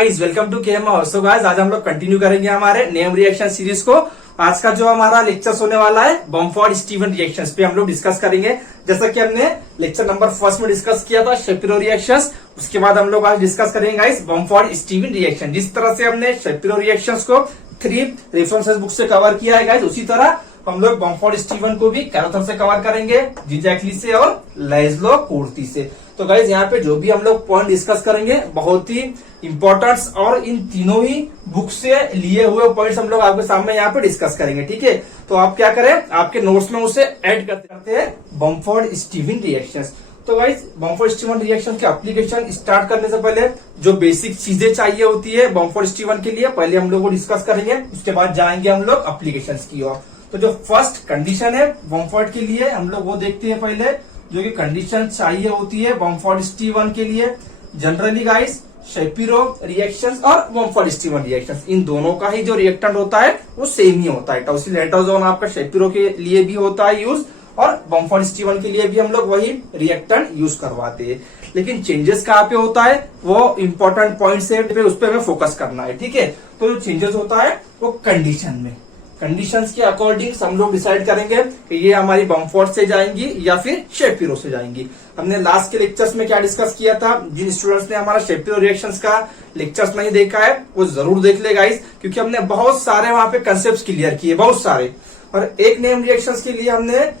Guys, welcome to KM house. So guys, आज हम लोग कंटिन्यू करेंगे हमारे नेम रिएक्शन सीरीज को। आज का जो हमारा लेक्चर होने वाला है बमफोर्ड स्टीवन रिएक्शंस पे हम लोग डिस्कस करेंगे। जैसा कि हमने लेक्चर नंबर फर्स्ट में डिस्कस किया था शेपिरो रिएक्शंस, उसके बाद हम लोग आज डिस्कस करेंगे गाइस बमफोर्ड स्टीवन रिएक्शन। जिस तरह से हमने शेपिरो रिएक्शंस को 3 रेफरेंसेस बुक से कवर किया है गाइस, उसी तरह हम लोग बमफोर्ड स्टीवन को भी कैरोथर से कवर करेंगे, जीजैक्ली से और लैज़लो कुर्ती से। तो गाइज यहाँ पे जो भी हम लोग पॉइंट डिस्कस करेंगे बहुत ही इंपॉर्टेंट और इन तीनों ही बुक से लिए हुए पॉइंट्स हम लोग आपके सामने यहाँ पे डिस्कस करेंगे। ठीक है, तो आप क्या करें, आपके नोट्स में उसे ऐड करते हैं बमफोर्ड स्टीवन रिएक्शंस। तो गाइज बमफोर्ड स्टीवन रिएक्शन के एप्लीकेशन स्टार्ट करने से पहले जो बेसिक चीजें चाहिए होती है बमफोर्ड स्टीवन के लिए, पहले हम लोग वो डिस्कस करेंगे, उसके बाद जाएंगे हम लोग एप्लीकेशन की ओर। तो जो फर्स्ट कंडीशन है बमफोर्ड के लिए हम लोग वो देखते हैं पहले, जो कि कंडीशन चाहिए होती है बमफोर्ड स्टीवन के लिए। जनरली गाइस शेपिरो रिएक्शंस और बमफोर्ड स्टीवन रिएक्शंस, इन दोनों का ही जो रिएक्टेंट होता है वो सेम ही होता है। टॉसिल हेटेरोजोन आपका शेपिरो के लिए भी होता है यूज, और बमफोर्ड स्टीवन के लिए भी हम लोग वही रिएक्टेंट यूज करवाते हैं। लेकिन चेंजेस कहाँ पे होता है, वो इंपॉर्टेंट पॉइंट है, उस पर हमें फोकस करना है। ठीक है, तो जो चेंजेस होता है वो कंडीशन में, कंडीशंस के अकॉर्डिंग हम लोग डिसाइड करेंगे कि ये हमारी बमफोर्ड से जाएंगी या फिर शेपिरो से जाएंगी। हमने लास्ट के लेक्चर्स में क्या डिस्कस किया था, जिन स्टूडेंट्स ने हमारा शेपिरो रिएक्शंस का लेक्चर्स नहीं देखा है वो जरूर देख ले गाइस, क्योंकि हमने बहुत सारे वहां पे कंसेप्ट क्लियर किए, बहुत सारे। और एक नेम रिएक्शंस के लिए हमने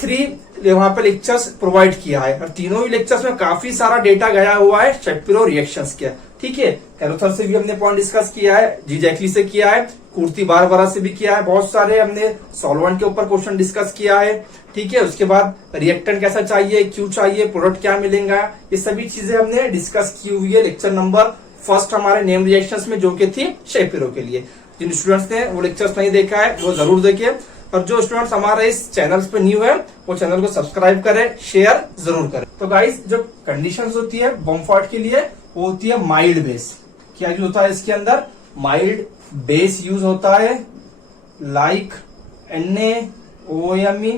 3 वहां पे लेक्चर्स प्रोवाइड किया है, और तीनों ही लेक्चर्स में काफी सारा डेटा गया हुआ है शेपिरो रिएक्शंस के। ठीक है, कैरोथर से भी हमने पॉइंट डिस्कस किया है, जीजैक्ली से किया है, कुर्ती बारबरा से भी किया है, बहुत सारे हमने सॉल्वेंट के ऊपर क्वेश्चन डिस्कस किया है। ठीक है, उसके बाद रिएक्टेंट कैसा चाहिए, क्यों चाहिए, प्रोडक्ट क्या मिलेगा, ये सभी चीजें हमने डिस्कस की हुई है लेक्चर नंबर फर्स्ट हमारे नेम रिएक्शंस में, जो कि थी शेपिरो के लिए। जिन स्टूडेंट्स ने वो लेक्चर्स नहीं देखा है वो जरूर देखे, और जो स्टूडेंट्स हमारे इस चैनल पे न्यू है वो चैनल को सब्सक्राइब करें, शेयर जरूर करें। तो गाइस जो कंडीशंस होती है बमफोर्ड के लिए वो होती है माइल्ड बेस। क्या यूज होता है इसके अंदर, माइल्ड बेस यूज होता है, like NaOMe,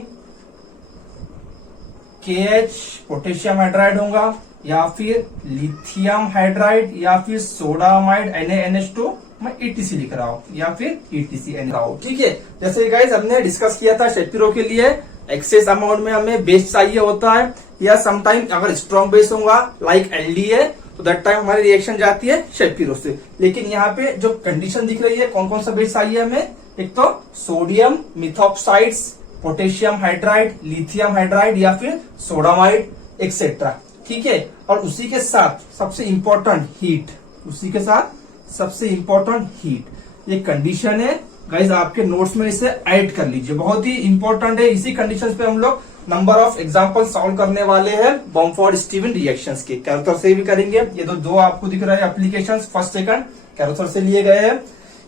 KH potassium hydride होगा, या फिर लिथियम हाइड्राइड, या फिर सोडामाइड NaNH2, मैं ETC लिख रहा हूँ, या फिर ETC रहा हूँ। ठीक है, जैसे गाइस हमने डिस्कस किया था शेपिरो के लिए एक्सेस अमाउंट में हमें बेस चाहिए होता है, या समटाइम अगर स्ट्रॉन्ग बेस होगा लाइक LDA, तो दैट टाइम हमारी रिएक्शन जाती है शेपिरो से। लेकिन यहाँ पे जो कंडीशन दिख रही है कौन कौन सा बेस चाहिए हमें, एक तो sodium methoxides, potassium hydride, lithium hydride, या फिर सोडामाइड एक्सेट्रा। ठीक है, और उसी के साथ सबसे इंपॉर्टेंट हीट, उसी के साथ सबसे इंपॉर्टेंट हीट, ये कंडीशन है गाइज, आपके नोट्स में इसे ऐड कर लीजिए, बहुत ही इंपॉर्टेंट है। इसी कंडीशंस पे हम लोग नंबर ऑफ एग्जांपल सॉल्व करने वाले हैं बमफोर्ड स्टीवन रिएक्शंस के। कैरोथर से भी करेंगे, ये तो 2 आपको दिख रहे हैं एप्लीकेशंस, फर्स्ट सेकंड कैरोथर से लिए गए हैं,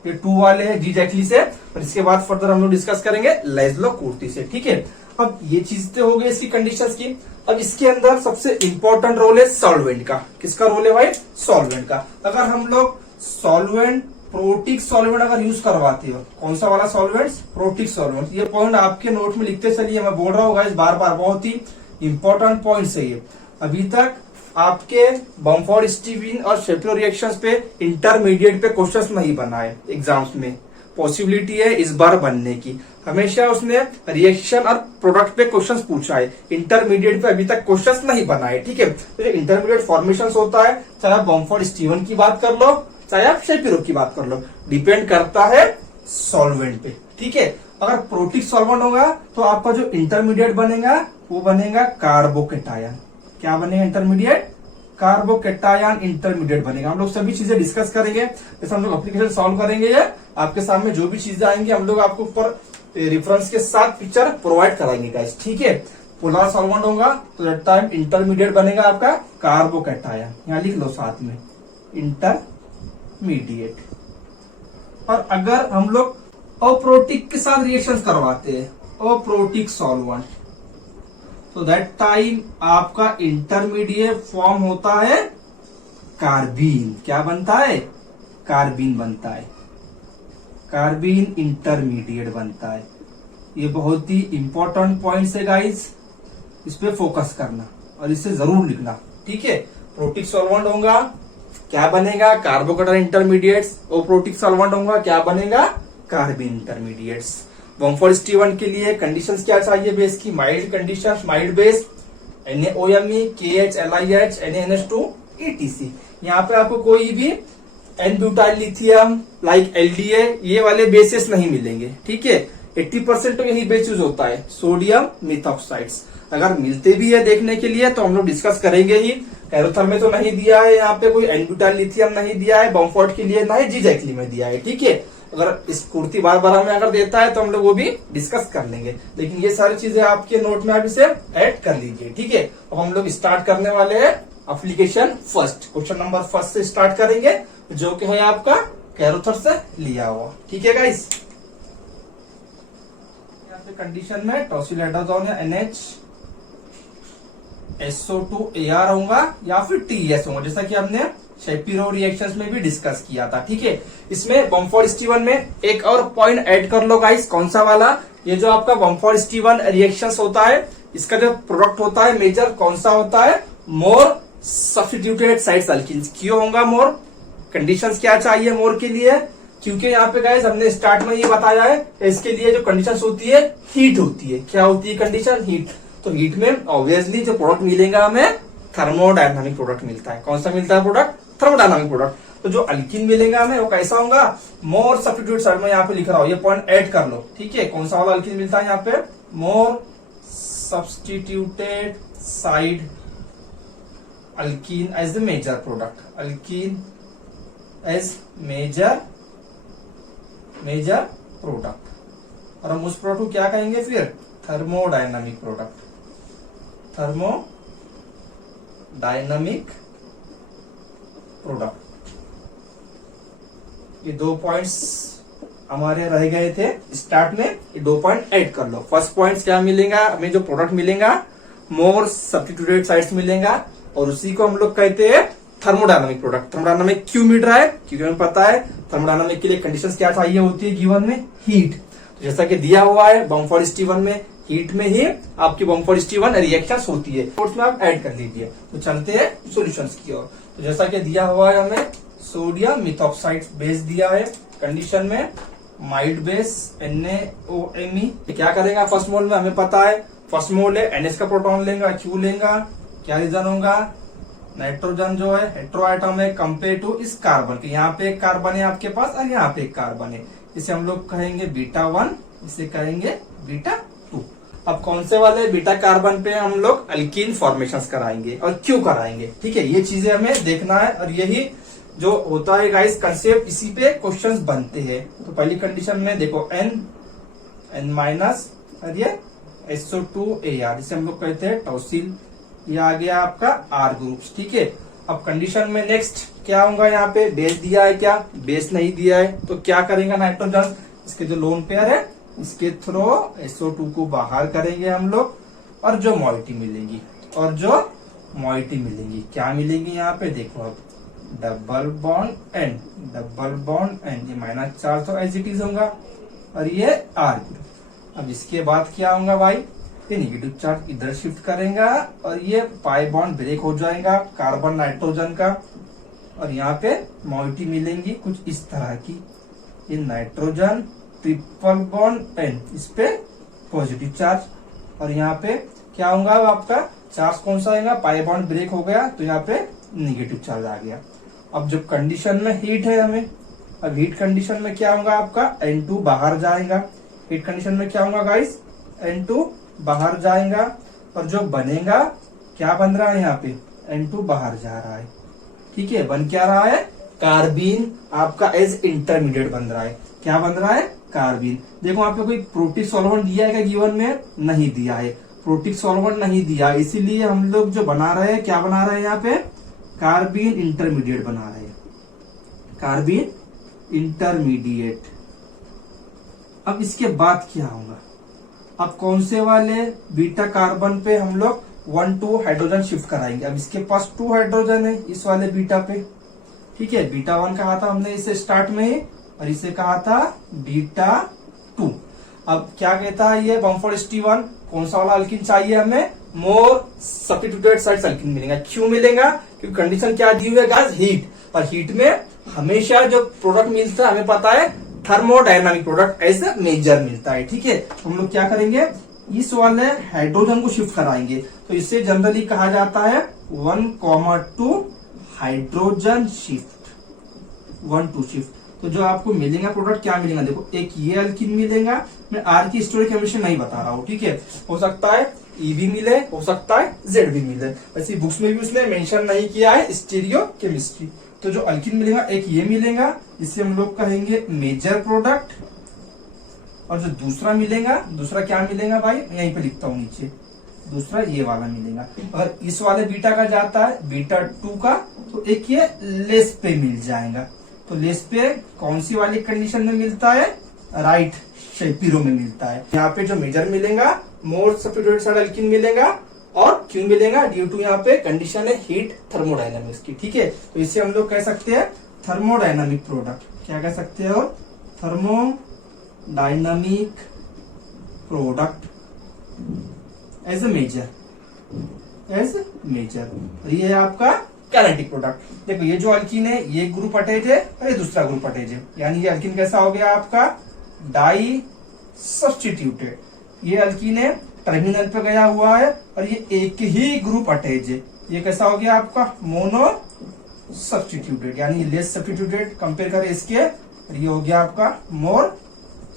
ये 2 वाले हैं जीजैक्ली से, और इसके बाद फर्दर हम लोग डिस्कस करेंगे लैज़लो कुर्ती से। ठीक है, अब ये चीज तो हो गई इसकी कंडीशंस की। अब इसके अंदर सबसे इंपॉर्टेंट रोल है सॉल्वेंट का। किसका रोल है भाई, सॉल्वेंट का। अगर हम लोग सॉल्वेंट, प्रोटिक सॉल्वेंट अगर यूज करवाते हो, कौन सा वाला सॉल्वेंट, प्रोटिक सॉल्वेंट, ये पॉइंट आपके नोट में लिखते चलिए, मैं बोल रहा हूँ गाइस बार बार, बहुत ही इंपॉर्टेंट पॉइंट है ये। अभी तक आपके बमफोर्ड स्टीवन और शेपिरो रिएक्शंस पे इंटरमीडिएट पे क्वेश्चंस नहीं बनाए एग्जाम्स में, पॉसिबिलिटी है इस बार बनने की। हमेशा उसने रिएक्शन और प्रोडक्ट पे क्वेश्चंस पूछा है, इंटरमीडिएट पे अभी तक क्वेश्चंस नहीं बनाए। ठीक है, तो जो इंटरमीडिएट फॉर्मेशन होता है, चाहे आप बमफोर्ड स्टीवन की बात कर लो, चाहे आप शेपिरो की बात कर लो, डिपेंड करता है सॉल्वेंट पे। ठीक है, अगर प्रोटिक सॉल्वेंट होगा तो आपका जो इंटरमीडिएट बनेगा वो बनेगा कार्बोकेटायन। क्या बनेगा इंटरमीडिएट, कार्बोकेटायन इंटरमीडिएट बनेगा। हम लोग सभी चीजें डिस्कस करेंगे, जैसे हम लोग एप्लीकेशन सॉल्व करेंगे, ये आपके सामने जो भी चीजें आएंगी हम लोग आपको ऊपर रेफरेंस के साथ पिक्चर प्रोवाइड कराएंगे गाइस। ठीक है, पोलर सॉल्वेंट होगा तो दैट टाइम इंटरमीडिएट बनेगा आपका कार्बोकेटायन, यहाँ लिख लो साथ में इंटरमीडिएट। और अगर हम लोग अप्रोटिक के साथ रिएक्शन करवाते हैं, अप्रोटिक सॉल्वेंट, तो दैट टाइम आपका इंटरमीडिएट फॉर्म होता है कार्बीन। क्या बनता है, कार्बीन बनता है, कार्बीन इंटरमीडिएट बनता है। ये बहुत ही इंपॉर्टेंट पॉइंट्स है गाइस, इस पे फोकस करना और इसे जरूर लिखना। ठीक है, प्रोटिक सॉल्वेंट होगा, क्या बनेगा, कार्बोकेटाइन इंटरमीडिएट्स। ओ प्रोटिक सॉल्वेंट होगा, क्या बनेगा, कार्बिन इंटरमीडिएट्स। बॉम्फोर्ड स्टीवन के लिए कंडीशंस क्या चाहिए बेस की, mild conditions, mild base, NaOMe, KH, LiH, NaNH2, ETC। यहाँ पे आपको कोई भी N-ब्यूटाइल लिथियम लाइक LDA ये वाले बेसेस नहीं मिलेंगे, ठीक है। 80% तो यही बेस यूज होता है, सोडियम मिथॉक्साइड्स। अगर मिलते भी है देखने के लिए तो हम लोग डिस्कस करेंगे ही। कैरोथल में तो नहीं दिया है, यहाँ पे कोई N-ब्यूटाइल लिथियम नहीं दिया है, बॉम्फोर्ड के लिए ना ही जीजैक्ली में दिया है, ठीक है। अगर इस कुर्ती बार बार में अगर देता है तो हम लोग वो भी डिस्कस कर लेंगे, लेकिन ये सारी चीजें आपके नोट में आप इसे ऐड कर लीजिए, ठीक है। अब हम लोग स्टार्ट करने वाले हैं application first, question number first से स्टार्ट करेंगे, जो कि है आपका कैरोथर से लिया हुआ, ठीक है गाइस। यहाँ पे कंडीशन में टॉसिल हाइड्रोजन है NH SO2AR होगा या फिर TS होगा, जैसा कि हमने शेपिरो रिएक्शंस में भी डिस्कस किया था, ठीक है। इसमें बॉम्फोर्ड स्टीवन में एक और पॉइंट ऐड कर लो गाइस, कौन सा वाला, ये जो आपका बॉम्फोर्ड स्टीवन रिएक्शंस होता है, इसका जो प्रोडक्ट होता है मेजर कौन सा होता है, मोर सब्स्टिट्यूटेड साइड्स अल्कीन्स। क्यों होगा मोर, कंडीशंस क्या चाहिए मोर के लिए, क्योंकि यहाँ पे गाइस हमने स्टार्ट में ये बताया है, इसके लिए जो कंडीशंस होती है हीट होती है। क्या होती है कंडीशन, हीट। तो हीट में ऑब्वियसली जो प्रोडक्ट मिलेगा हमें थर्मोडायनामिक प्रोडक्ट मिलता है। कौन सा मिलता है प्रोडक्ट, थर्मोडायनामिक प्रोडक्ट। तो जो अल्कीन मिलेगा हमें वो कैसा होगा, मोर सब्स्टिट्यूट साइड में यहाँ पे लिख रहा हूं, ये पॉइंट ऐड कर लो, ठीक है। कौन सा वाला अल्कीन मिलता है यहाँ पे, more substituted side alkene as the major product, alkene as major product. और हम उस प्रोडक्ट को क्या कहेंगे फिर, थर्मोडायनामिक प्रोडक्ट, थर्मोडायनामिक प्रोडक्ट। ये 2 पॉइंट्स हमारे रह गए थे स्टार्ट में, ये 2 पॉइंट ऐड कर लो। फर्स्ट पॉइंट क्या मिलेगा हमें, जो प्रोडक्ट मिलेगा मोर सब्स्टिट्यूटेड साइड्स मिलेगा, और उसी को हम लोग कहते हैं थर्मोडायनामिक प्रोडक्ट। थर्मोडायनामिक क्यों मिल रहा है, क्योंकि हमें पता है थर्मोडायनामिक के लिए कंडीशंस क्या चाहिए होती है गिवन में, हीट। तो जैसा कि दिया हुआ है बॉम्फोर्ड स्टीवन में, हीट में ही आपकी बॉम्फोर्ड स्टीवन रिएक्शंस होती है, उसमें आप ऐड कर लीजिए। तो चलते हैं सॉल्यूशंस की ओर। तो जैसा कि दिया हुआ है हमें सोडियम मिथॉक्साइड बेस दिया है, कंडीशन में माइल्ड बेस NaOMe। क्या करेगा फर्स्ट मोल में, हमें पता है फर्स्ट मोल है NH का प्रोटॉन लेगा, क्यू लेगा, क्या रीजन होगा, नाइट्रोजन जो है हेट्रो एटम है कंपेयर टू इस कार्बन के। यहाँ पे एक कार्बन है आपके पास और यहाँ पे एक कार्बन है, इसे हम लोग कहेंगे β1, इसे कहेंगे β2। अब कौन से वाले बीटा कार्बन पे हम लोग अल्कीन फॉर्मेशंस कराएंगे और क्यों कराएंगे, ठीक है। ये चीजें हमें देखना है, और यही जो होता है गाइस कंसेप्ट, इसी पे क्वेश्चंस बनते हैं। तो पहली कंडीशन में देखो N माइनस और ये SO2AR, जिसे हम लोग कहते हैं टॉसिल, ये आ गया आपका R ग्रुप्स, ठीक है। अब कंडीशन में नेक्स्ट क्या होगा, यहाँ पे बेस दिया है, क्या बेस नहीं दिया है, तो क्या करेंगे नाइट्रोजन, इसके जो लोन पेयर है इसके थ्रू SO2 को बाहर करेंगे हम लोग, और जो मॉइटी मिलेगी, क्या मिलेगी यहाँ पे देखो, अब डबल बॉन्ड एन, ये माइनस चार्ज तो एज इट इज होगा, और ये R ग्रुप। अब इसके बाद क्या होगा भाई, ये निगेटिव चार्ज इधर शिफ्ट करेगा, और ये पाई बॉन्ड ब्रेक हो जाएगा कार्बन नाइट्रोजन का, और यहाँ पे मॉइटी मिलेंगी कुछ इस तरह की, ये नाइट्रोजन ट्रिपल बॉन्ड एन, इस पे पॉजिटिव चार्ज, और यहाँ पे क्या होगा आपका चार्ज कौन सा आएगा, पाई बॉन्ड ब्रेक हो गया तो यहाँ पे निगेटिव चार्ज आ गया। अब जब कंडीशन में हीट है हमें, अब हीट कंडीशन में क्या होगा आपका N2 बाहर जाएगा, हीट कंडीशन में क्या होगा गाइस, N2 बाहर जाएगा, और जो बनेगा क्या बन रहा है यहाँ पे, N2 बाहर जा रहा है, ठीक है। बन क्या रहा है, कार्बीन आपका एज इंटरमीडिएट बन रहा है। क्या बन रहा है, कार्बीन। देखो यहाँ पे कोई प्रोटिक सॉल्वेंट दिया है क्या गिवन में, नहीं दिया है, प्रोटिक सॉल्वेंट नहीं दिया, इसीलिए हम लोग जो बना रहे हैं, क्या बना रहे हैं यहाँ पे, कार्बीन इंटरमीडिएट बना रहे हैं, कार्बीन इंटरमीडिएट। अब इसके बाद क्या होगा, अब कौन से वाले बीटा कार्बन पे हम लोग 1-2 हाइड्रोजन शिफ्ट कराएंगे। अब इसके पास 2 हाइड्रोजन है इस वाले बीटा पे, ठीक है। β1 कहा था हमने इसे स्टार्ट में, और इसे कहा था β2। अब क्या कहता है ये बॉम्फोर्ड स्टीवन, कौन सा वाला अल्कीन चाहिए हमें, मोर सब्स्टिट्यूटेड साइड्स अल्किन मिलेगा। क्यों मिलेगा? क्योंकि कंडीशन क्या दी हुई है गाइस, हीट, और हीट में हमेशा जो प्रोडक्ट मिलता है हमें पता है thermodynamic product as a major मिलता है। ठीक है, हम लोग क्या करेंगे, इस वाले हाइड्रोजन को शिफ्ट कराएंगे, तो इसे जनरली कहा जाता है 1,2 हाइड्रोजन शिफ्ट, 1,2 शिफ्ट। तो जो आपको मिलेगा प्रोडक्ट क्या मिलेगा, देखो एक ये अल्किन मिलेगा, मैं आर की स्टोरी केमिस्ट्री नहीं बता रहा हूँ। ठीक है, हो सकता है ई भी मिले, हो सकता है जेड भी मिले, वैसे बुक्स में भी उसने मेंशन नहीं किया है स्टीरियो केमिस्ट्री। तो जो अल्किन मिलेगा एक ये मिलेगा, इसे हम लोग कहेंगे मेजर प्रोडक्ट, और जो दूसरा मिलेगा, दूसरा क्या मिलेगा भाई, यहीं पे लिखता हूँ नीचे, दूसरा ये वाला मिलेगा। अगर इस वाले बीटा का जाता है बीटा 2 का, तो एक ये लेस पे मिल जाएगा। तो लेस पे कौन सी वाली कंडीशन में मिलता है, राइट शेपिरो में मिलता है। यहाँ पे जो मेजर मिलेगा मोर सब्स्टिट्यूटेड साइड अल्किन मिलेगा, और क्यों मिलेगा, ड्यू टू यहाँ पे कंडीशन है हीट थर्मोडायनामिक्स की। ठीक है, तो इसे हम लोग कह सकते हैं थर्मोडायनामिक प्रोडक्ट। क्या कह सकते हैं, और thermodynamic product as a major, as major. ये है आपका कैनेटिक प्रोडक्ट। देखो ये जो अल्किन है ये ग्रुप अटैच है और ये दूसरा ग्रुप अटैच है, यानी ये अल्किन कैसा हो गया आपका, डाई सब्स्टिट्यूटेड। ये अल्किन है टर्मिनल पे गया हुआ है और ये एक ही ग्रुप अटैच है, ये कैसा हो गया आपका, मोनो सब्स्टिट्यूटेड, यानी लेस सब्स्टिट्यूटेड कंपेयर करें इसके, और ये हो गया आपका मोर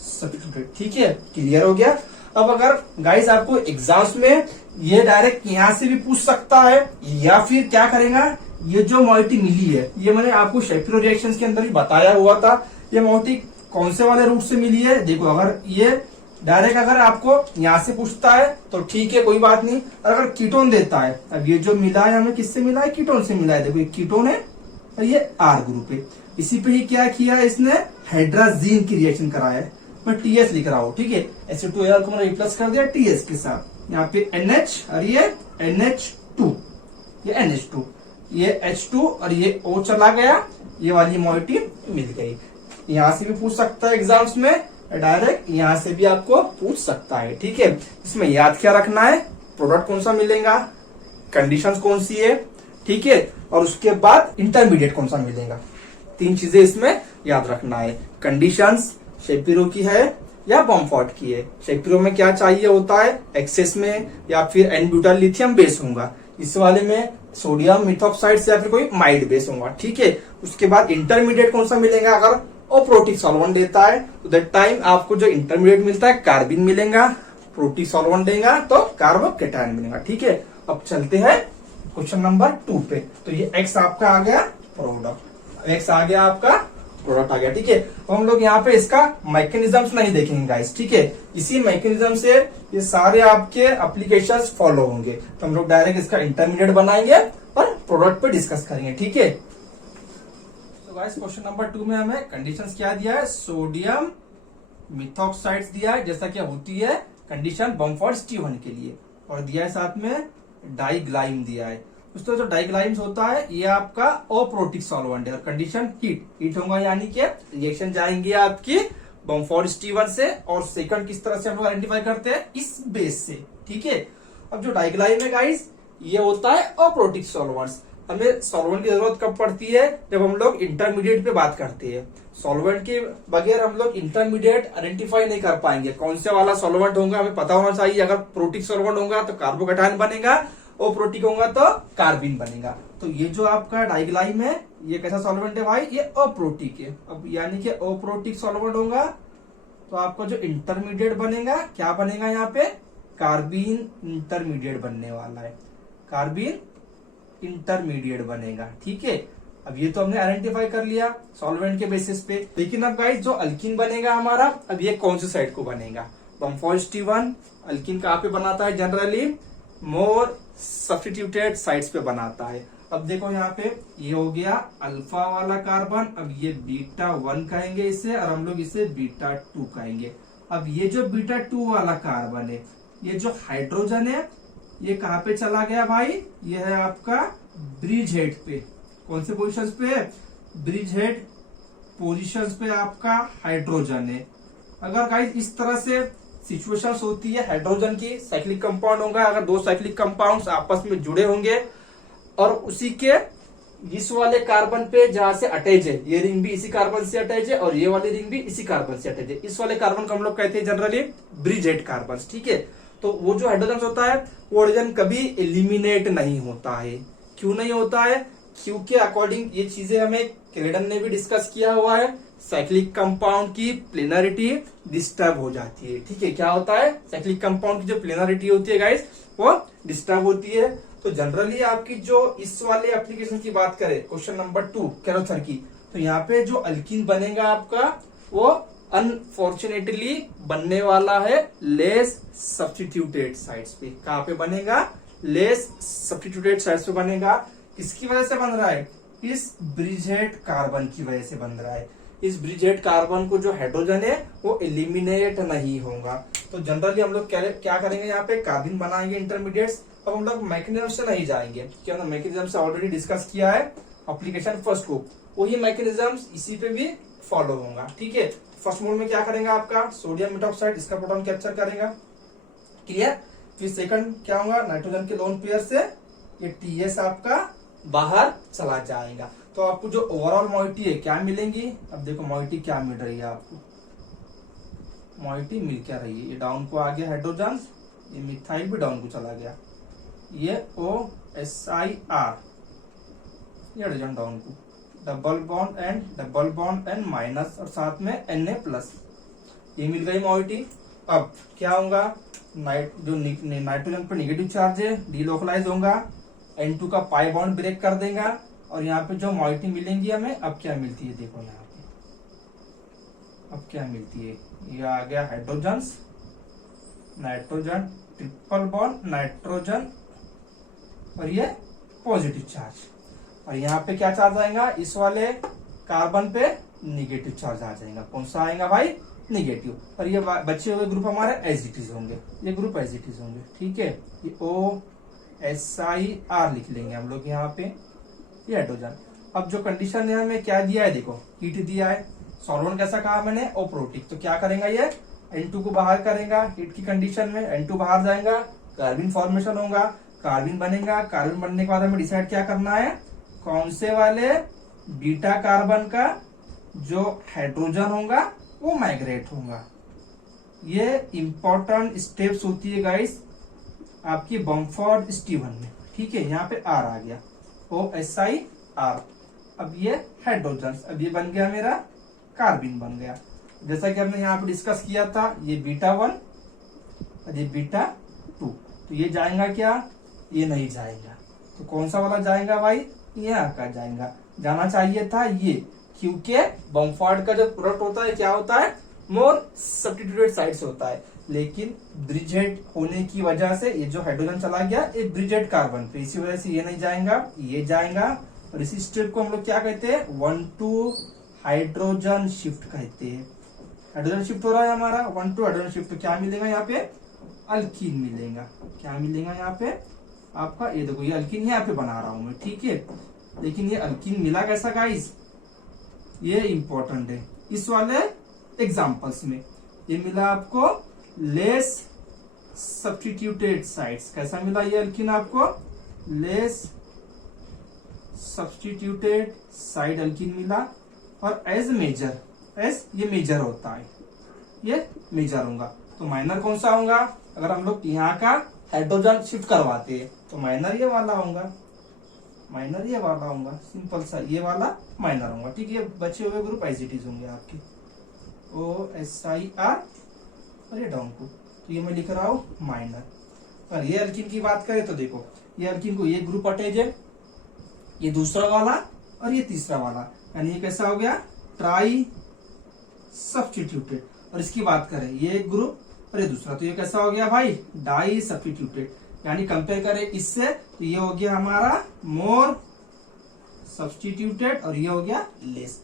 सब्स्टिट्यूटेड। ठीक है, क्लियर हो गया। अब अगर गाइस आपको एग्जाम्स में ये डायरेक्ट यहां से भी पूछ सकता है, या फिर क्या करेगा, ये जो मॉइटी मिली है ये मैंने आपको शेपिरो रिएक्शंस के अंदर ही बताया हुआ था, ये मॉइटी कौन से वाले रूट से मिली है। देखो अगर ये डायरेक्ट अगर आपको यहां से पूछता है तो ठीक है, कोई बात नहीं। और अगर कीटोन देता है, अब ये जो मिला है हमें किससे मिला है, कीटोन से मिला है। देखो ये कीटोन है और ये आर ग्रुप है, इसी पे ही क्या किया है इसने, हाइड्राजीन की रिएक्शन कराया है। मैं टीएस लिख रहा हूँ, ठीक है, H2Al को मैंने रिप्लेस कर दिया टीएस के साथ। यहाँ पे NH और ये NH2, ये NH2, ये H2 और ये O चला गया, ये वाली मॉइटी मिल गई। यहाँ से भी पूछ सकता है एग्जाम्स में, डायरेक्ट यहाँ से भी आपको पूछ सकता है। ठीक है, इसमें याद क्या रखना है, प्रोडक्ट कौन सा मिलेगा, कंडीशंस कौन सी है, ठीक है, और उसके बाद इंटरमीडिएट कौन सा मिलेगा। 3 चीजें इसमें याद रखना है। कंडीशंस शेपिरो की है या बॉम्फोर्ड की है। शेपिरो में क्या चाहिए होता है, एक्सेस में या फिर एन ब्यूटाइल लिथियम बेस होगा, इस वाले में सोडियम मिथॉक्साइड या फिर कोई माइड बेस होगा। ठीक है, उसके बाद इंटरमीडिएट कौन सा मिलेगा, अगर अप्रोटिक सॉल्वेंट देता है तो दैट टाइम आपको जो इंटरमीडिएट मिलता है कार्बिन मिलेगा, प्रोटिक सॉल्वेंट देगा तो कार्बोकेटायन मिलेगा। ठीक है, अब चलते हैं क्वेश्चन नंबर 2 पे। तो ये एक्स आपका आ गया प्रोडक्ट, एक्स आ गया आपका प्रोडक्ट आ गया। ठीक है, तो हम लोग यहाँ पे इसका मैकेनिज्म्स नहीं देखेंगे गाइस। ठीक है, इसी मैकेनिज्म से ये सारे आपके एप्लीकेशंस फॉलो होंगे। तो हम लोग डायरेक्ट इसका इंटरमीडिएट बनाएंगे और प्रोडक्ट पे डिस्कस करेंगे। ठीक है, तो गाइस क्वेश्चन नंबर 2 में हमें कंडीशंस क्या दिया है, सोडियम मिथॉक्साइड्स दिया है, जैसा कि होती है कंडीशन बॉम्फोर्ड स्टीवन के लिए, और दिया है साथ में डाइग्लाइम दिया है। तो जो डाइग्लाइम्स होता है ये आपका अप्रोटिक सॉल्वेंट है, और कंडीशन हीट होगा, यानी कि रिएक्शन जाएंगे आपकी बॉम्फोर्ड स्टीवन से। और सेकंड किस तरह से हम लोग आइडेंटिफाई करते हैं, इस बेस से। ठीक है, अब जो डाइग्लाइम है गाइस ये होता है अप्रोटिक सॉल्वेंट्स। हमें सॉल्वेंट की जरूरत कब पड़ती है, जब हम लोग इंटरमीडिएट पे बात करते हैं। सॉल्वेंट के बगैर हम लोग इंटरमीडिएट आइडेंटिफाई नहीं कर पाएंगे, कौन से वाला सॉल्वेंट होगा हमें पता होना चाहिए। अगर प्रोटिक सॉल्वेंट होगा तो कार्बोकेटायन बनेगा, और प्रोटिक होगा तो कार्बिन बनेगा। तो ये जो आपका डाइग्लाइम है ये कैसा सॉल्वेंट है भाई, ये अप्रोटिक है। अब यानी कि अप्रोटिक सॉल्वेंट होगा तो आपका जो इंटरमीडिएट बनेगा क्या बनेगा, यहाँ पे कार्बिन इंटरमीडिएट बनने वाला है, कार्बिन इंटरमीडिएट बनेगा। ठीक है, अब ये तो हमने आइडेंटिफाई कर लिया सॉल्वेंट के बेसिस पे। लेकिन अब गाइस जो अल्किन बनेगा हमारा, अब ये कौन सी साइड को बनेगा, बॉम्फोर्ड स्टीवन अल्किन कहाँ पे बनाता है, जनरली मोर सब्स्टिट्यूटेड साइड्स पे बनाता है। अब देखो यहाँ पे ये हो गया अल्फा वाला कार्बन, अब ये बीटा 1 कहेंगे इसे, और हम लोग इसे बीटा 2 कहेंगे। अब ये जो बीटा 2 वाला कार्बन है, ये जो हाइड्रोजन है ये कहाँ पे चला गया भाई, ये है आपका ब्रिज हेड पे। कौन से पोजिशन पे, ब्रिज हेड पोजिशन पे आपका हाइड्रोजन है। अगर गाइस इस तरह से सिचुएशंस होती है हाइड्रोजन की, साइक्लिक कंपाउंड होगा, अगर दो साइक्लिक कंपाउंड्स आपस में जुड़े होंगे और उसी के इस वाले कार्बन पे जहां से अटैच है, ये रिंग भी इसी कार्बन से अटैच है और ये वाली रिंग भी इसी कार्बन से अटैच है, इस वाले कार्बन को हम लोग कहते हैं जनरली ब्रिजेड कार्बन। ठीक है, तो वो जो हाइड्रोजन होता है वो हाइड्रोजन कभी एलिमिनेट नहीं होता है। क्यों नहीं होता है? क्योंकि अकॉर्डिंग ये चीजें हमें क्रेडन ने भी डिस्कस किया हुआ है, साइक्लिक कंपाउंड की प्लेनरिटी डिस्टर्ब हो जाती है। ठीक है, क्या होता है? साइक्लिक कंपाउंड की जो प्लेनरिटी होती है गाइस वो डिस्टर्ब होती है। तो जनरली आपकी जो इस वाले एप्लीकेशन की बात करें, क्वेश्चन नंबर 2 कैरोथर की, तो यहाँ पे जो अल्कीन बनेगा आपका वो अनफॉर्चुनेटली बनने वाला है लेस सब्स्टिट्यूटेड साइड्स पे। कहाँ पे बनेगा? लेस सब्स्टिट्यूटेड साइड्स पे बनेगा। किसकी वजह से बन रहा है? इस ब्रिजेड कार्बन की वजह से बन रहा है। इस ब्रिजेड कार्बन को जो हाइड्रोजन है वो एलिमिनेट नहीं होगा। तो जनरली हम लोग क्या करेंगे, यहाँ पे कार्बन बनाएंगे इंटरमीडिएट्स। अब हम लोग मैकेनिज्म से नहीं जाएंगे क्योंकि हमने मैकेनिज्म से ऑलरेडी डिस्कस किया है एप्लीकेशन फर्स्ट को, वही मैकेनिज्म इसी पे भी फॉलो होगा। ठीक है, फर्स्ट मोड में क्या करेंगे आपका सोडियम मेटॉक्साइड इसका प्रोटॉन कैप्चर करेगा, क्लियर। फिर सेकंड क्या होगा, नाइट्रोजन के लोन पेयर से ये टीएस आपका बाहर चला जाएगा। तो आपको जो ओवरऑल मॉइटी है क्या मिलेंगी? अब देखो मॉइटी क्या मिल रही है आपको, मॉइटी मिल क्या रही है, ये डाउन को आ गया हाइड्रोजन, ये मिथाइल भी डाउन को चला गया, ये OSIR ये हाइड्रोजन डाउन को, डबल बॉन्ड एंड माइनस और साथ में Na+, ये मिल गई मॉइटी। अब क्या होगा, जो नाइट्रोजन पर नेगेटिव चार्ज है डीलोकलाइज होगा, N2 का पाई बॉन्ड ब्रेक कर देगा और यहाँ पे जो मॉइटी मिलेंगी हमें, अब क्या मिलती है देखो यहाँ पे, अब क्या मिलती है, ये आ गया hydrogen, nitrogen triple bond nitrogen और ये पॉजिटिव चार्ज, और यहाँ पे क्या चार्ज आएगा, इस वाले कार्बन पे निगेटिव चार्ज आ जाएगा। कौन सा आएगा भाई? निगेटिव। और ये बचे हुए ग्रुप हमारे एज इट इज होंगे, ये ग्रुप एज इट इज होंगे। ठीक है, ये OSIR लिख लेंगे हम लोग यहाँ पे, ये हाइड्रोजन। अब जो कंडीशन है हमें क्या दिया है देखो, हीट दिया है, सॉल्वेंट कैसा कहा मैंने, अप्रोटिक। तो क्या करेगा ये, N2 को बाहर करेगा हीट की कंडीशन में, N2 बाहर जाएगा, कार्बन फॉर्मेशन होगा, कार्बन बनेगा। कार्बन बनने के बाद हमें डिसाइड क्या करना है, कौन से वाले बीटा कार्बन का जो हाइड्रोजन होगा वो माइग्रेट होगा। ये इंपॉर्टेंट स्टेप्स होती है गाइस आपकी बमफोर्ड स्टीवन में। ठीक है, यहाँ पे R आ गया, OSIR। अब ये हाइड्रोजन, अब ये बन गया मेरा कार्बन बन गया। जैसा कि हमने यहाँ पे डिस्कस किया था, ये β1 और ये β2, तो ये जाएगा क्या, ये नहीं जाएगा। तो कौन सा वाला जाएगा भाई, यहाँ का जाएगा, जाना चाहिए था ये, क्योंकि बमफोर्ड का जो प्रोडक्ट होता है क्या होता है, मोर सब्स्टिट्यूटेड साइड से होता है। लेकिन ब्रिजेड होने की वजह से ये जो हाइड्रोजन चला गया ये ब्रिजेड कार्बन पे, इसी वजह से ये नहीं जाएगा, ये जाएगा। और इसी स्टेप को हम लोग क्या कहते हैं, 1-2 हाइड्रोजन शिफ्ट कहते हैं। हाइड्रोजन शिफ्ट हो रहा है हमारा 1-2 हाइड्रोजन शिफ्ट। तो क्या मिलेगा यहाँ पे, अल्कीन मिलेगा। क्या मिलेगा यहाँ पे आपका, ये देखो ये अल्कीन यहाँ पे बना रहा हूं मैं। ठीक है, लेकिन ये अल्कीन मिला कैसा गाइस, ये इंपॉर्टेंट है। इस वाले एग्जांपल्स में ये मिला आपको लेस सब्स्टिट्यूटेड साइड्स। कैसा मिला ये अल्कीन आपको, लेस सब्स्टिट्यूटेड साइड अल्कीन मिला। और एज मेजर, एज ये मेजर होता है, ये मेजर होगा। तो माइनर कौन सा होगा, अगर हम लोग यहाँ का हाइड्रोजन शिफ्ट करवाते हैं तो माइनर ये वाला होगा, माइनर ये वाला होगा, सिंपल सा ये वाला माइनर होगा। ठीक है, बचे हुए ग्रुप एज इट इज होंगे आपके, OSIR और ये डाउन को, तो ये मैं लिख रहा हूं माइनर। और ये अल्कीन की बात करें तो देखो, ये अल्कीन को ये ग्रुप अटैच है, ये दूसरा वाला और ये तीसरा वाला, यानी ये कैसा हो गया, ट्राई सब्स्टिट्यूटेड। और इसकी बात करें ये एक ग्रुप और ये दूसरा, तो ये कैसा हो गया भाई, डाई सब्स्टिट्यूटेड। यानी कंपेयर करें इससे तो ये हो गया हमारा मोर सब्स्टिट्यूटेड और ये हो गया लेस।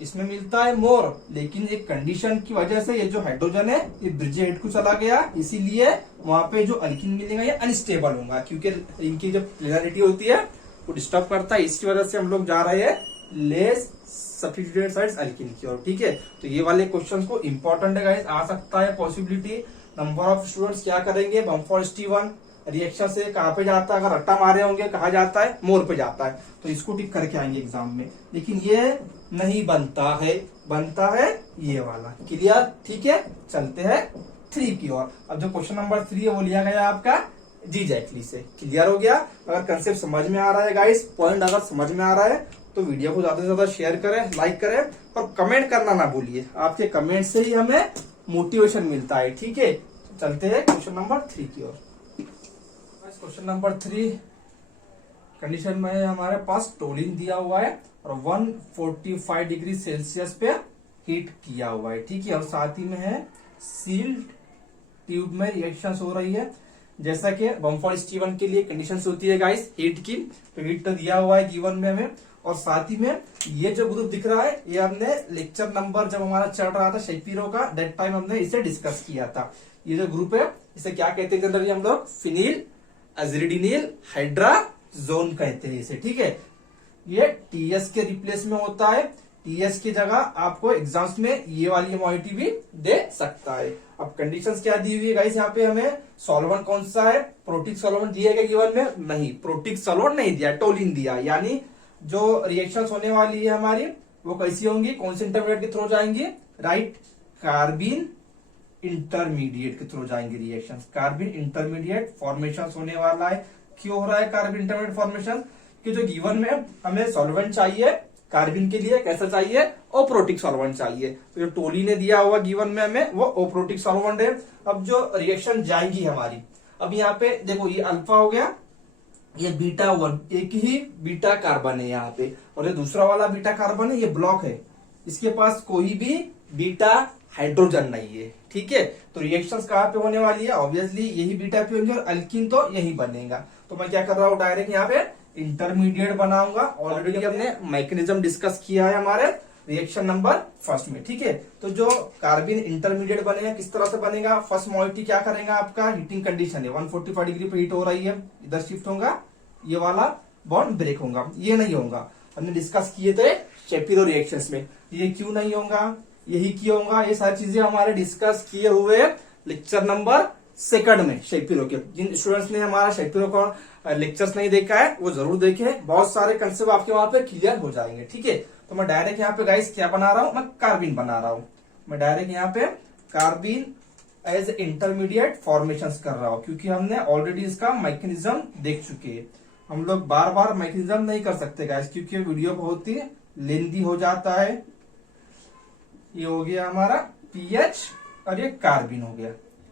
इसमें मिलता है मोर, लेकिन एक कंडीशन की वजह से ये जो हाइड्रोजन है ये ब्रिजेड को चला गया, इसीलिए वहां पे जो अल्कीन मिलेगा ये अनस्टेबल होगा, क्योंकि इनकी जो प्लेनरिटी होती है वो डिस्टर्ब करता है। इसकी वजह से हम लोग जा रहे हैं लेस सब्स्टिट्यूटेड साइड्स अल्कीन की ओर। ठीक है, तो ये वाले क्वेश्चन को इंपॉर्टेंट है गाइस, आ सकता है पॉसिबिलिटी नंबर ऑफ स्टूडेंट्स क्या करेंगे, बमफोर्ड स्टीवन रिएक्शन से कहाँ पे जाता है, अगर रट्टा मारे होंगे कहाँ जाता है, मोर पे जाता है, तो इसको टिक करके आएंगे एग्जाम में। लेकिन ये नहीं बनता है, बनता है ये वाला। क्लियर, ठीक है। चलते हैं 3 की ओर। अब जो क्वेश्चन नंबर 3 है वो लिया गया आपका एग्जैक्टली से। क्लियर हो गया। अगर कंसेप्ट समझ में आ रहा है गाइस, पॉइंट अगर समझ में आ रहा है तो वीडियो को ज्यादा से ज्यादा शेयर करें, लाइक करें और कमेंट करना ना भूलिए। आपके कमेंट से ही हमें मोटिवेशन मिलता है। ठीक है, चलते हैं क्वेश्चन नंबर 3 की ओर। क्वेश्चन नंबर 3 कंडीशन में हमारे पास टोलिन दिया हुआ है और 145 डिग्री सेल्सियस पे हीट किया हुआ है। ठीक है, और साथ ही में है सील्ड ट्यूब में रिएक्शन हो रही है। जैसा कि बमफोर्ड स्टीवन के लिए कंडीशंस होती है गाइस हीट की, तो हीट तो दिया हुआ है गिवन में हमें। और साथ ही में ये जो ग्रुप दिख रहा है ये हमने लेक्चर नंबर जब हमारा चल रहा था शेपिरो का, दैट टाइम हमने इसे डिस्कस किया था। ये जो ग्रुप है इसे क्या कहते हैं जनरली हम लोग, फिनिल एजिडिनिल हाइड्राजोन कहते हैं इसे। ठीक है, ये टीएस के रिप्लेस में होता है। टीएस की जगह आपको एग्जाम्स में ये वाली एमओआईटी भी दे सकता है। अब कंडीशंस क्या दी हुई है गाइस, यहाँ पे हमें सॉल्वेंट कौन सा है, प्रोटिक सॉल्वेंट दिया गया गिवन में, नहीं प्रोटिक सॉल्वेंट नहीं दिया, टोलिन दिया। यानी जो रिएक्शंस होने वाली है हमारी वो कैसी होंगी, कौन से इंटरमीडिएट के थ्रू जाएंगी, राइट, कार्बिन इंटरमीडिएट के थ्रू जाएंगे रिएक्शंस। कार्बिन इंटरमीडिएट फॉर्मेशन होने वाला है। क्यों हो रहा है कार्बिन इंटरमीडिएट फॉर्मेशन, कि जो गिवन में हमें सॉल्वेंट चाहिए कार्बिन के लिए, कैसा चाहिए, ओप्रोटिक सॉल्वेंट चाहिए। तो जो टोली ने दिया हुआ गिवन में हमें वो ओप्रोटिक सॉल्वेंट है। अब जो रिएक्शन जाएंगी हमारी, अब यहाँ पे देखो ये अल्फा हो गया, ये बीटा 1, एक ही बीटा कार्बन है यहाँ पे, और ये दूसरा वाला बीटा कार्बन है, ये ब्लॉक है, इसके पास कोई भी बीटा हाइड्रोजन नहीं है। ठीक है, तो रिएक्शंस कहाँ पे होने वाली है, ऑब्वियसली यही बीटा पे होंगे और अल्किन तो यही बनेगा। तो मैं क्या कर रहा हूँ, डायरेक्ट यहाँ पे इंटरमीडिएट बनाऊंगा। ऑलरेडी हमने मैकेनिज्म डिस्कस किया है हमारे रिएक्शन नंबर फर्स्ट में। ठीक है, तो जो कार्बिन इंटरमीडिएट बनेगा किस तरह से बनेगा, फर्स्ट मॉइटी क्या करेगा, आपका हीटिंग कंडीशन है 145 डिग्री पे हीट हो रही है, इधर शिफ्ट होगा, ये वाला बॉन्ड ब्रेक होगा, ये नहीं होगा। हमने डिस्कस किए थे शेपिरो रिएक्शंस में, ये क्यों नहीं होगा, यही क्यों होगा, ये सारी चीजें हमारे डिस्कस किए हुए लेक्चर नंबर 2 में शेपिरो के। जिन स्टूडेंट्स ने हमारा शेपिरो का लेक्चर्स नहीं देखा है वो जरूर देखे, बहुत सारे कंसेप्ट आपके वहां पे क्लियर हो जाएंगे। ठीक है, तो मैं डायरेक्ट यहाँ पे गाइस क्या बना रहा हूँ, मैं कार्बिन बना रहा हूँ। मैं डायरेक्ट यहाँ पे कार्बिन एज इंटरमीडिएट फॉर्मेशन कर रहा हूँ, क्योंकि हमने ऑलरेडी इसका मैकेनिज्म देख चुके हैं। हम लोग बार बार मैकेनिज्म नहीं कर सकते गाइस, क्योंकि वीडियो बहुत ही लेंदी हो जाता है। ये हो गया हमारा पीएच और ये कार्बिन हो गया।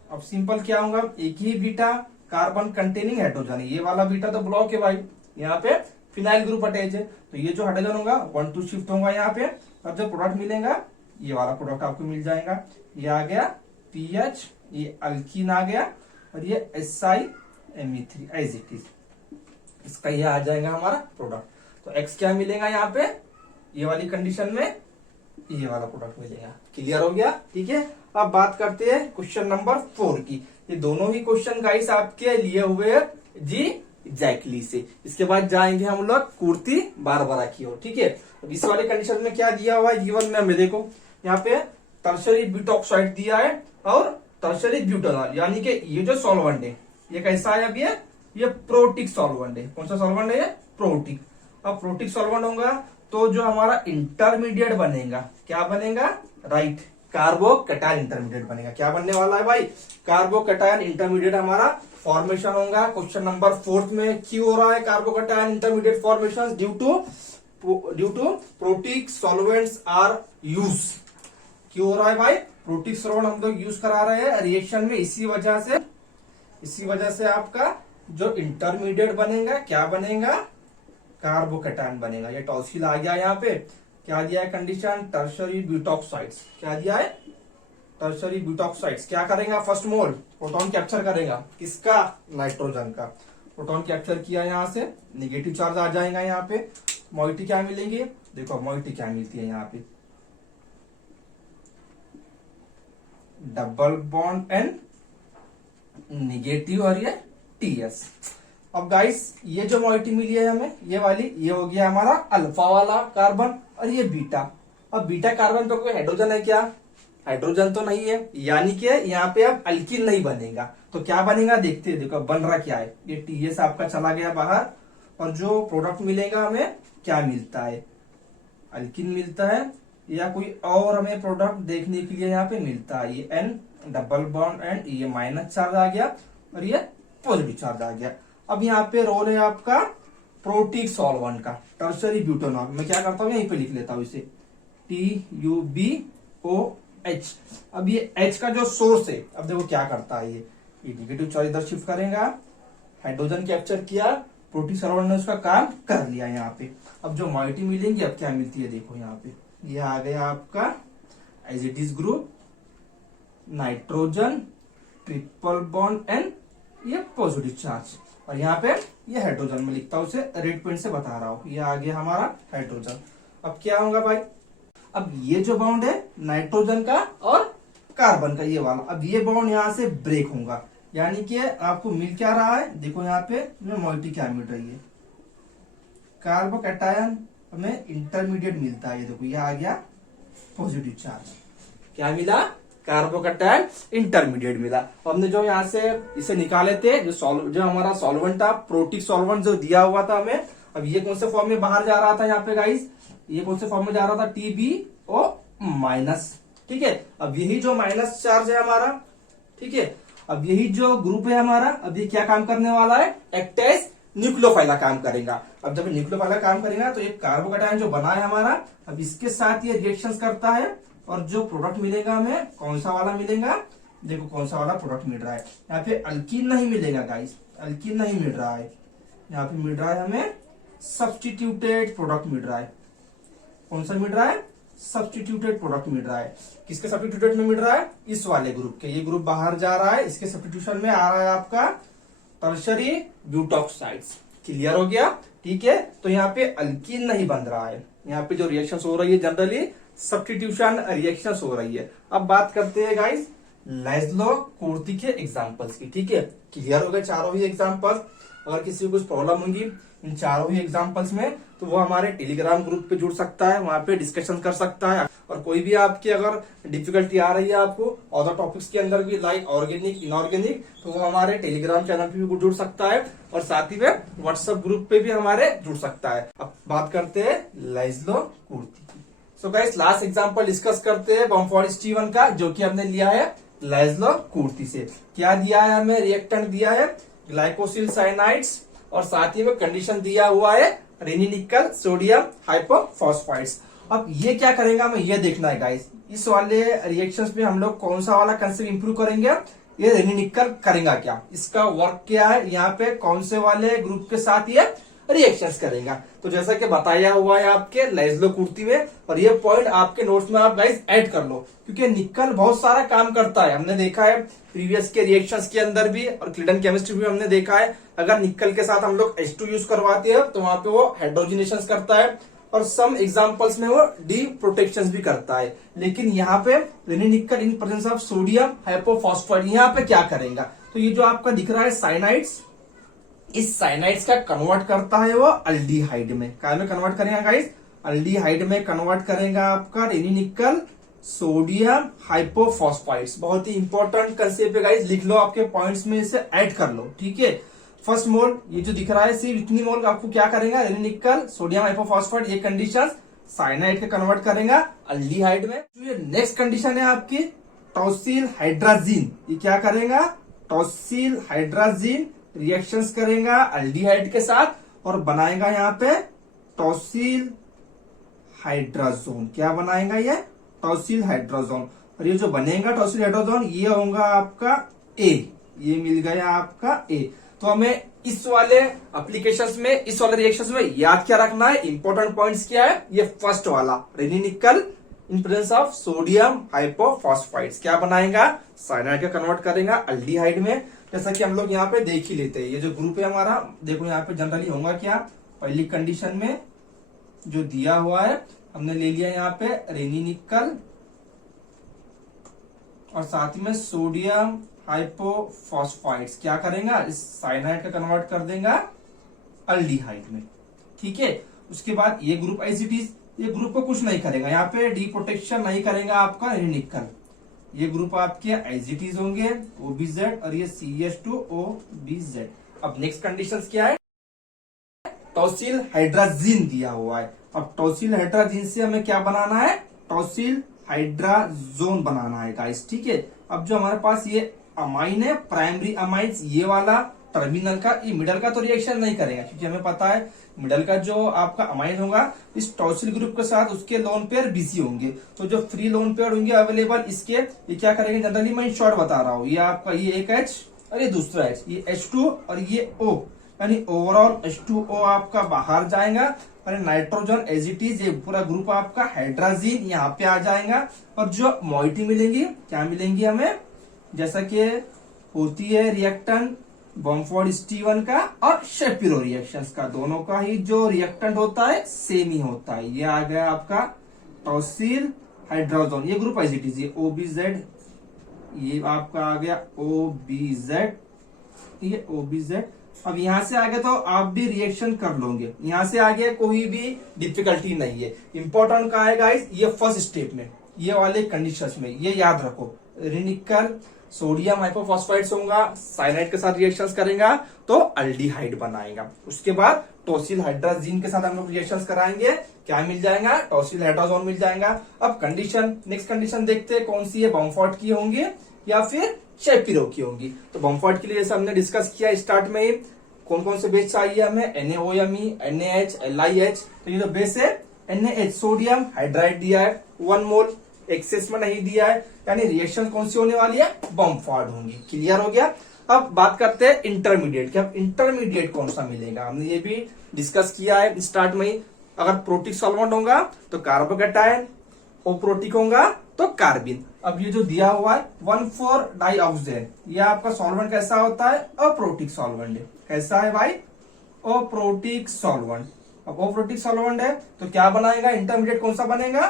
अब सिंपल क्या होगा, एक ही बीटा कार्बन कंटेनिंग हाइड्रोजन है, ये वाला बीटा तो ब्लॉक है भाई, यहाँ पे फिनाइल ग्रुप अटैच है, तो ये जो हाइड्रोजन होगा 1 2 शिफ्ट होगा यहाँ पे, और जो प्रोडक्ट मिलेगा ये वाला प्रोडक्ट आपको मिल जाएगा। ये आ गया पीएच, ये अल्कीन आ गया, और ये SiMe3 एज इट इज, इसका ये आ जाएगा हमारा प्रोडक्ट। तो एक्स क्या मिलेगा यहाँ पे, ये वाली कंडीशन में ये वाला प्रोडक्ट मिलेगा। क्लियर हो गया, ठीक है। अब बात करते हैं क्वेश्चन नंबर 4 की। ये दोनों ही क्वेश्चन गाइस आपके लिए हुए जी एग्जैक्टली से। इसके बाद जाएंगे हम लोग कुर्ती बारबरा की ओर। ठीक है, अब इस वाले कंडीशन में क्या दिया हुआ है गिवन में, हमें देखो यहाँ पे टर्शरी ब्यूटॉक्साइड दिया है और टर्शरी ब्यूटानॉल, यानी कि ये जो सॉल्वेंट है ये कैसा है, अब ये प्रोटिक सॉल्वेंट है। कौन सा सॉल्वेंट है, ये प्रोटिक। अब प्रोटिक सॉल्वेंट होगा तो जो हमारा इंटरमीडिएट बनेगा क्या बनेगा, राइट, कार्बोकैटायन इंटरमीडिएट बनेगा। क्या बनने वाला है भाई, कार्बोकैटायन इंटरमीडिएट हमारा फॉर्मेशन होगा। क्वेश्चन नंबर 4 में क्यों हो रहा है carbocation intermediate formation, due to protic solvents are use. क्यों हो रहा है भाई, प्रोटिक सॉल्वेंट हम लोग यूज करा रहे हैं रिएक्शन में, इसी वजह से आपका जो इंटरमीडिएट बनेगा क्या बनेगा, कार्बोकैटायन बनेगा। ये टॉसिल आ गया यहाँ पे, क्या दिया है कंडीशन, टर्शरी ब्यूटॉक्साइड्स। क्या दिया है, टर्शरी ब्यूटॉक्साइड्स क्या करेगा, फर्स्ट मोल प्रोटॉन कैप्चर करेगा, किसका, नाइट्रोजन का। प्रोटॉन कैप्चर किया यहाँ से, नेगेटिव चार्ज आ जाएगा यहाँ पे। मॉइटी क्या मिलेंगे, देखो मॉइटी क्या मिलती है यहाँ पे, डबल बॉन्ड एन नेगेटिव और ये टीएस। अब गाइस ये जो मॉइटी मिली है हमें ये वाली, ये हो गया हमारा अल्फा वाला कार्बन और ये बीटा। अब बीटा कार्बन पे कोई हाइड्रोजन है क्या, हाइड्रोजन तो नहीं है, यानी कि यहाँ पे अब अल्किन नहीं बनेगा। तो क्या बनेगा देखते हैं, देखो बन रहा क्या है, ये टीएस आपका चला गया बाहर, और जो प्रोडक्ट मिलेगा हमें क्या मिलता है, अल्किन मिलता है, या कोई और हमें प्रोडक्ट देखने के लिए यहाँ पे मिलता है। ये एन डबल बॉन्ड एंड ये माइनस चार्ज आ गया और ये पॉजिटिव चार्ज आ गया। अब यहाँ पे रोल है आपका प्रोटिक सॉल्वेंट का, टर्शरी ब्यूटेनॉल। मैं क्या करता हूँ, यहीं पे लिख लेता हूँ इसे TuBOH। अब ये H का जो सोर्स है, अब देखो क्या करता है, ये नेगेटिव चार्ज इधर शिफ्ट करेगा, हाइड्रोजन कैप्चर किया, प्रोटिक सॉल्वेंट ने उसका काम कर लिया यहाँ पे। अब जो मॉइटी मिलेंगी, अब क्या मिलती है देखो यहाँ पे, ये आ गया आपका एजिटिस group, nitrogen, triple bond and ये पॉजिटिव चार्ज, और यहाँ पे ये हाइड्रोजन में लिखता हूं, उसे रेड पेन से बता रहा हूं, ये आ गया हमारा हाइड्रोजन। अब क्या होगा भाई, अब ये जो बॉन्ड है नाइट्रोजन का और कार्बन का ये वाला, अब ये बॉन्ड यहाँ से ब्रेक होगा, यानी कि आपको मिल क्या रहा है, देखो यहाँ पे मॉइटी क्या मिल रही है, कार्बोकैटायन हमें इंटरमीडिएट मिलता है। ये देखो ये आ गया पॉजिटिव चार्ज, क्या मिला, कार्बोकैटायन इंटरमीडिएट मिला। हमने जो यहाँ से इसे निकाले थे, जो हमारा सॉल्वेंट था, प्रोटिक सॉल्वेंट जो दिया हुआ था हमें, अब ये कौन से फॉर्म में बाहर जा रहा था यहाँ पे गाइस, ये कौन से फॉर्म में जा रहा था, TbO माइनस। ठीक है, अब यही जो माइनस चार्ज है हमारा, ठीक है, अब यही जो ग्रुप है हमारा, अब ये क्या काम करने वाला है, एक्ट एज न्यूक्लियोफाइल काम करेगा। अब जब न्यूक्लियोफाइल काम करेगा तो एक कार्बोकैटायन जो बना है हमारा, अब इसके साथ ये रिएक्शंस करता है, और जो प्रोडक्ट मिलेगा हमें कौन सा वाला मिलेगा, देखो कौन सा वाला प्रोडक्ट मिल रहा है, यहाँ पे अल्कीन नहीं मिलेगा गाइस, अल्कीन नहीं मिल रहा है, यहाँ पे मिल रहा है हमें सब्स्टिट्यूटेड प्रोडक्ट मिल रहा है। कौन सा मिल रहा है, सब्स्टिट्यूटेड प्रोडक्ट मिल रहा है। किसके सब्स्टिट्यूटेड में मिल रहा है, इस वाले ग्रुप के, ये ग्रुप बाहर जा रहा है, इसके सब्स्टिट्यूशन में आ रहा है आपका टर्शरी ब्यूटॉक्साइड्स। क्लियर हो गया, ठीक है। तो यहाँ पे अल्कीन नहीं बन रहा है, यहाँ पे जो रिएक्शंस हो रही है जनरली सब्स्टिट्यूशन रिएक्शंस हो रही है। अब बात करते हैं गाइस लाइज्लो कुर्ती के एग्जांपल्स की, ठीक है। क्लियर हो गए चारों ही एग्जांपल्स। अगर किसी को कुछ प्रॉब्लम होगी इन चारों ही एग्जांपल्स में, तो वो हमारे टेलीग्राम ग्रुप पे जुड़ सकता है, वहां पे डिस्कशन कर सकता है। और कोई भी आपकी अगर डिफिकल्टी आ रही है आपको अदर टॉपिक्स के अंदर भी, लाइक ऑर्गेनिक, इनऑर्गेनिक, तो वो हमारे टेलीग्राम चैनल पे भी जुड़ सकता है, और साथ ही में व्हाट्सएप ग्रुप पे भी हमारे जुड़ सकता है। अब बात करते हैं लाइज्लो कुर्ती की। So guys last example discuss करते हैं बॉम्फोर्ड स्टीवन का, जो कि हमने लिया है लाइज्लो कुर्ती से। क्या दिया है हमें, रिएक्टेंट दिया है ग्लाइकोसिल साइनाइड्स, और साथ ही में कंडीशन दिया हुआ है रेनी निकल सोडियम हाइपोफॉस्फाइड्स। अब ये क्या करेगा हमें ये देखना है गाइस, इस वाले रिएक्शंस में हम लोग कौन सा वाला कंसेप्ट इंप्रूव करेंगे, ये रेनी निकल करेगा क्या, इसका वर्क क्या है, यहाँ पे कौन से वाले ग्रुप के साथ ये रिएक्शंस करेगा। तो जैसा कि बताया हुआ है आपके लाइज्लो कुर्ती में, और ये पॉइंट आपके नोट्स में आप गाइस ऐड कर लो, क्योंकि निकल बहुत सारा काम करता है। हमने देखा है प्रीवियस के रिएक्शंस के अंदर भी, और क्लिडन केमिस्ट्री में हमने देखा है, अगर निकल के साथ हम लोग H2 यूज करवाते हैं तो वहां पे वो हाइड्रोजनेशन करता है, और सम एग्जांपल्स में वो डी प्रोटेक्शन भी करता है। लेकिन यहाँ पे रेनी निकल इन प्रेजेंस ऑफ सोडियम हाइपोफॉस्फाइड यहाँ पे क्या करेगा, तो ये जो आपका दिख रहा है साइनाइड्स, इस साइनाइड्स का कन्वर्ट करता है वो अल्डिहाइड में। क्या में कन्वर्ट करेगा गाइस, अल्डिहाइड में कन्वर्ट करेगा आपका रेनी निकल सोडियम हाइपोफॉस्फाइड्स। बहुत ही इंपॉर्टेंट कंसेप्ट है गाइस, लिख लो आपके पॉइंट्स में, इसे ऐड कर लो, ठीक है। फर्स्ट मोल ये जो दिख रहा है, सिर्फ इतनी मोल आपको क्या करेगा, रेनी निकल सोडियम हाइपोफॉस्फाइड, ये कंडीशन साइनाइड के कन्वर्ट करेगा अल्डिहाइड में। जो ये नेक्स्ट कंडीशन है आपकी टॉसिल हाइड्राजीन, ये क्या करेगा, टॉसिल हाइड्राजीन रिएक्शंस करेगा अल्डिहाइड के साथ, और बनाएगा यहाँ पे टॉसिल हाइड्राजोन। क्या बनाएगा ये, टॉसिल हाइड्राजोन। और ये जो बनेगा टॉसिल हाइड्राजोन, ये होगा आपका ए, ये मिल गया आपका ए। तो हमें इस वाले एप्लीकेशंस में, इस वाले रिएक्शंस में याद क्या रखना है, इंपॉर्टेंट पॉइंट्स क्या है, ये फर्स्ट वाला रेनी निकल इन प्रेजेंस ऑफ सोडियम हाइपोफॉस्फाइड्स क्या बनाएगा, साइनाइड का कन्वर्ट करेगा अल्डिहाइड में। जैसा कि हम लोग यहाँ पे देख ही लेते हैं, ये जो ग्रुप है हमारा, देखो यहाँ पे जनरली होगा क्या, पहली कंडीशन में जो दिया हुआ है हमने ले लिया यहाँ पे रेनी निकल, और साथ में सोडियम हाइपोफॉस्फाइड्स क्या करेगा, इस साइनाइड का कन्वर्ट कर देगा अल्डिहाइड में, ठीक है। उसके बाद ये ग्रुप एज इट इज, ये ग्रुप को कुछ नहीं करेगा, यहाँ पे डी प्रोटेक्शन नहीं करेगा आपका रेनी निकल, ये ग्रुप आपके एज इट इज होंगे OBZ और ये CH2OBZ। अब नेक्स्ट कंडीशंस क्या है, टॉसिल हाइड्राजीन दिया हुआ है। अब टॉसिल हाइड्राजीन से हमें क्या बनाना है, टॉसिल हाइड्राजोन बनाना है गाइस, ठीक है। अब जो हमारे पास ये अमाइन है, प्राइमरी अमाइंस, ये वाला टर्मिनल का, ये मिडल का तो रिएक्शन नहीं करेगा क्योंकि हमें पता है मिडल का जो आपका अमाइन होगा इस टॉसिल ग्रुप के साथ उसके लोन पेयर बिजी होंगे। तो जो फ्री लोन पेयर होंगे अवेलेबल इसके, ये क्या करेंगे, जनरली मैं शॉर्ट बता रहा हूँ, ये आपका ये एक H और ये दूसरा H, ये H2 और ये O, यानी ओवरऑल H2O आपका बाहर जाएगा और नाइट्रोजन एज इट इज, ये पूरा ग्रुप आपका हाइड्राजीन यहाँ पे आ जाएगा। और जो मॉइटी मिलेंगी, क्या मिलेंगी हमें, जैसा कि होती है रिएक्टेंट बॉम्फोर्ड स्टीवन का और शेपिरो रिएक्शंस का, दोनों का ही जो रिएक्टेंट होता है सेम ही होता है। ये आ गया आपका टॉसिल हाइड्राजोन, ये ग्रुप एज इट इज, ये OBZ, ये आपका आ गया OBZ, ये OBZ। अब यहां से आगे तो आप भी रिएक्शन कर लोगे, यहां से आगे कोई भी डिफिकल्टी नहीं है। इंपॉर्टेंट कहा है गाइस, ये फर्स्ट स्टेप में, ये वाले कंडीशंस में, ये याद रखो, निकल सोडियम हाइपोफॉस्फाइड्स होगा, साइनाइड के साथ रिएक्शंस करेगा तो अल्डिहाइड बनाएगा। उसके बाद टॉसिल हाइड्राजीन के साथ हम लोग रिएक्शंस कराएंगे, क्या मिल जाएगा, टॉसिल हाइड्राजोन मिल जाएगा। अब कंडीशन, नेक्स्ट कंडीशन देखते हैं कौन सी है, बॉम्फोर्ड की होंगी या फिर शेपिरो की होंगी। तो बॉम्फोर्ड के लिए जैसे हमने डिस्कस किया स्टार्ट में ही, कौन कौन से बेस चाहिए हमें, NaOMe, NaH, LiH। तो ये जो बेस है NaH, सोडियम हाइड्राइड दिया है 1 मोल, एक्सेस में नहीं दिया है, यानी रिएक्शन कौन सी होने वाली है, बॉम्फोर्ड होंगी। क्लियर हो गया। अब बात करते हैं इंटरमीडिएट की। अब इंटरमीडिएट कौन सा मिलेगा, हमने ये भी डिस्कस किया है स्टार्ट में ही। अगर प्रोटिक सॉल्वेंट होगा तो कार्बोकैटायन, अप्रोटिक होगा तो कार्बिन। अब ये जो दिया हुआ है 1,4 डाइऑक्सेन, ये आपका सॉल्वेंट कैसा होता है, अप्रोटिक सॉल्वेंट है। कैसा है भाई, अप्रोटिक सॉल्वेंट। अब अप्रोटिक सॉल्वेंट है तो क्या बनाएगा, इंटरमीडिएट कौन सा बनेगा,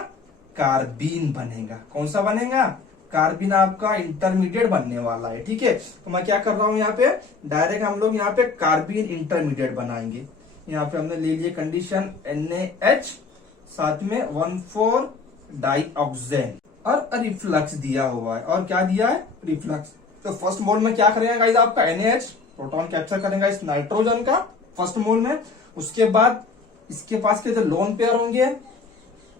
कार्बिन बनेगा। कौन सा बनेगा, कार्बिन आपका इंटरमीडिएट बनने वाला है, ठीक है। तो मैं क्या कर रहा हूं यहाँ पे, डायरेक्ट हम लोग यहाँ पे कार्बिन इंटरमीडिएट बनाएंगे। यहाँ पे हमने ले लिए कंडीशन NaH, साथ में 1,4 डाइऑक्सेन और रिफ्लक्स दिया हुआ है। और क्या दिया है, रिफ्लक्स। तो फर्स्ट मोल में क्या करेगा गाइस, आपका NaH प्रोटॉन कैप्चर करेगा इस नाइट्रोजन का फर्स्ट मोल में। उसके बाद इसके पास के जो लोन पेयर होंगे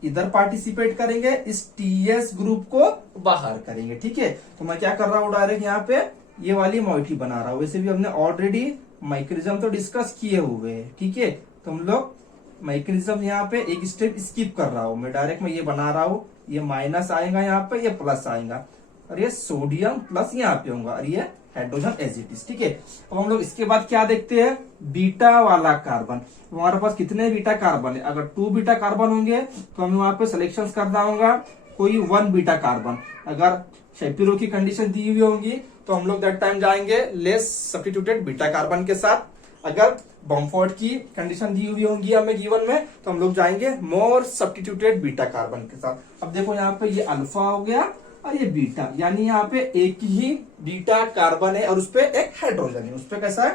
इधर पार्टिसिपेट करेंगे, इस TS ग्रुप को बाहर करेंगे, ठीक है। तो मैं क्या कर रहा हूँ, डायरेक्ट यहाँ पे ये वाली मॉइटी बना रहा हूँ। वैसे भी हमने ऑलरेडी मैकेनिज्म तो डिस्कस किए हुए हैं, ठीक है। तो हम लोग मैकेनिज्म यहाँ पे एक स्टेप स्किप कर रहा हूँ मैं, डायरेक्ट मैं ये बना रहा हूँ। ये माइनस आएगा यहाँ पे, ये प्लस आएगा और ये सोडियम प्लस यहाँ पे होगा और ये हाइड्रोजन एज इट इज, ठीक है। अब हम लोग इसके बाद क्या देखते हैं, बीटा वाला कार्बन। हमारे पास कितने बीटा कार्बन है, अगर 2 बीटा कार्बन होंगे तो हमें वहां पे सिलेक्शन करना होगा कोई 1 बीटा कार्बन। अगर शेपिरो की कंडीशन दी हुई होंगी तो हम लोग दैट टाइम जाएंगे लेस सब्स्टिट्यूटेड बीटा कार्बन के साथ। अगर बॉम्फोर्ड की कंडीशन दी हुई होंगी हमें गिवन में तो हम लोग जाएंगे मोर सब्स्टिट्यूटेड बीटा कार्बन के साथ। अब देखो यहाँ पे ये अल्फा हो गया और ये बीटा, यानी यहाँ पे एक ही बीटा कार्बन है और उसपे एक हाइड्रोजन है, उसपे कैसा है,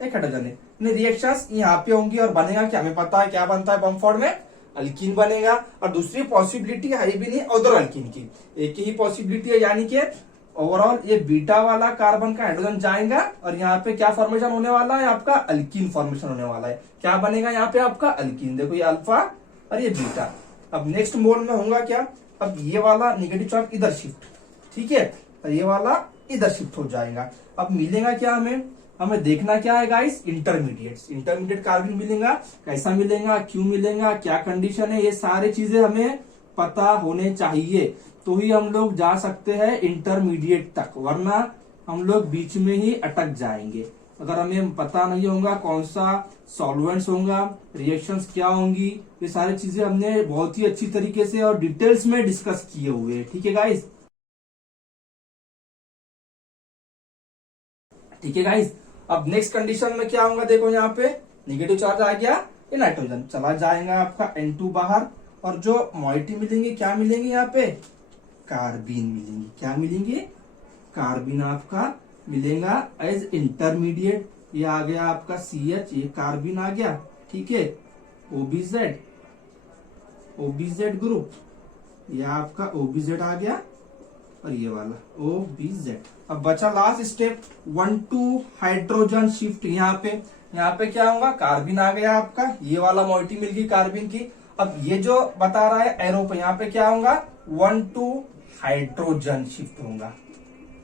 एक हाइड्रोजन है। रिएक्शंस यहाँ पे होंगी और बनेगा क्या, हमें पता है क्या बनता है बॉम्फोर्ड में, अल्कीन बनेगा। और दूसरी पॉसिबिलिटी है भी नहीं अदर अल्कीन की, एक ही पॉसिबिलिटी है, यानी कि ओवरऑल ये बीटा वाला कार्बन का हाइड्रोजन जाएगा और यहाँ पे क्या फॉर्मेशन होने वाला है, आपका अल्कीन फॉर्मेशन होने वाला है। क्या बनेगा यहाँ पे आपका अल्कीन, देखो ये अल्फा और ये बीटा। अब नेक्स्ट मोल में होगा क्या, अब ये वाला नेगेटिव चार्ज इधर शिफ्ट, ठीक है, और ये वाला इधर शिफ्ट हो जाएगा। अब मिलेगा क्या हमें, हमें देखना क्या है गाइस, इंटरमीडिएट कार्बन मिलेगा, कैसा मिलेगा, क्यों मिलेगा, क्या कंडीशन है, ये सारी चीजें हमें पता होने चाहिए तो ही हम लोग जा सकते हैं इंटरमीडिएट तक, वरना हम लोग बीच में ही अटक जाएंगे। अगर हमें पता नहीं होगा कौन सा सॉल्वेंट्स होगा, रिएक्शंस क्या होंगी, ये सारी चीजें हमने बहुत ही अच्छी तरीके से और डिटेल्स में डिस्कस किए हुए हैं, ठीक है गाइस। ठीक है गाइस। अब नेक्स्ट कंडीशन में क्या होगा, देखो यहाँ पे नेगेटिव चार्ज आ गया, ये नाइट्रोजन चला जाएगा आपका N2 बाहर और जो मॉइटी मिलेंगे क्या मिलेंगे, यहाँ पे कार्बिन मिलेंगे। क्या मिलेंगे, कार्बिन आपका मिलेगा एज इंटरमीडिएट। ये आ गया आपका CH, ये कार्बिन आ गया, ठीक है। OBZ ग्रुप, ये आपका OBZ आ गया, और ये वाला OBZ। अब बचा लास्ट स्टेप 1,2 हाइड्रोजन शिफ्ट। यहाँ पे क्या होगा, कार्बिन आ गया आपका, ये वाला मोइटी मिल गई कार्बिन की। अब ये जो बता रहा है एरो पे, यहाँ पे क्या होगा 1,2 हाइड्रोजन शिफ्ट होगा।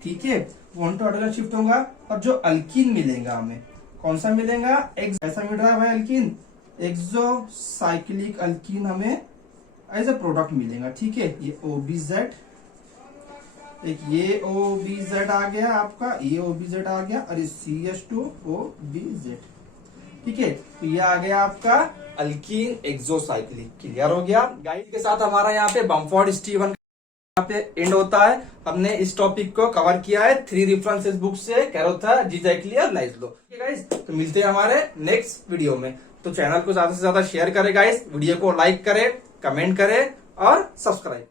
ठीक है, 1,2 हाइड्रोजन शिफ्ट होगा। और जो अल्कीन मिलेगा हमें, कौन सा मिलेगा, ऐसा मिल रहा है भाई अल्कीन, एक्सोसाइक्लिक अल्कीन हमें एज ए प्रोडक्ट मिलेगा। ठीक है, ये OBZ, एक ये OBZ आ गया आपका, ये OBZ आ गया, और ये CH2OBZ। ठीक है, तो ये आ गया आपका अल्कीन एक्सोसाइक्लिक। क्लियर हो गया गाइड के साथ हमारा यहाँ पे बमफोर्ड स्टीवन यहाँ पे एंड होता है। हमने इस टॉपिक को कवर किया है 3 रेफरेंसेस बुक से, कैरोथा, जीजाइक्ली और लाइजलो। ठीक है गाइस, तो मिलते हैं हमारे नेक्स्ट वीडियो में। तो चैनल को ज्यादा से ज्यादा शेयर करें गाइस, वीडियो को लाइक करें, कमेंट करें और सब्सक्राइब।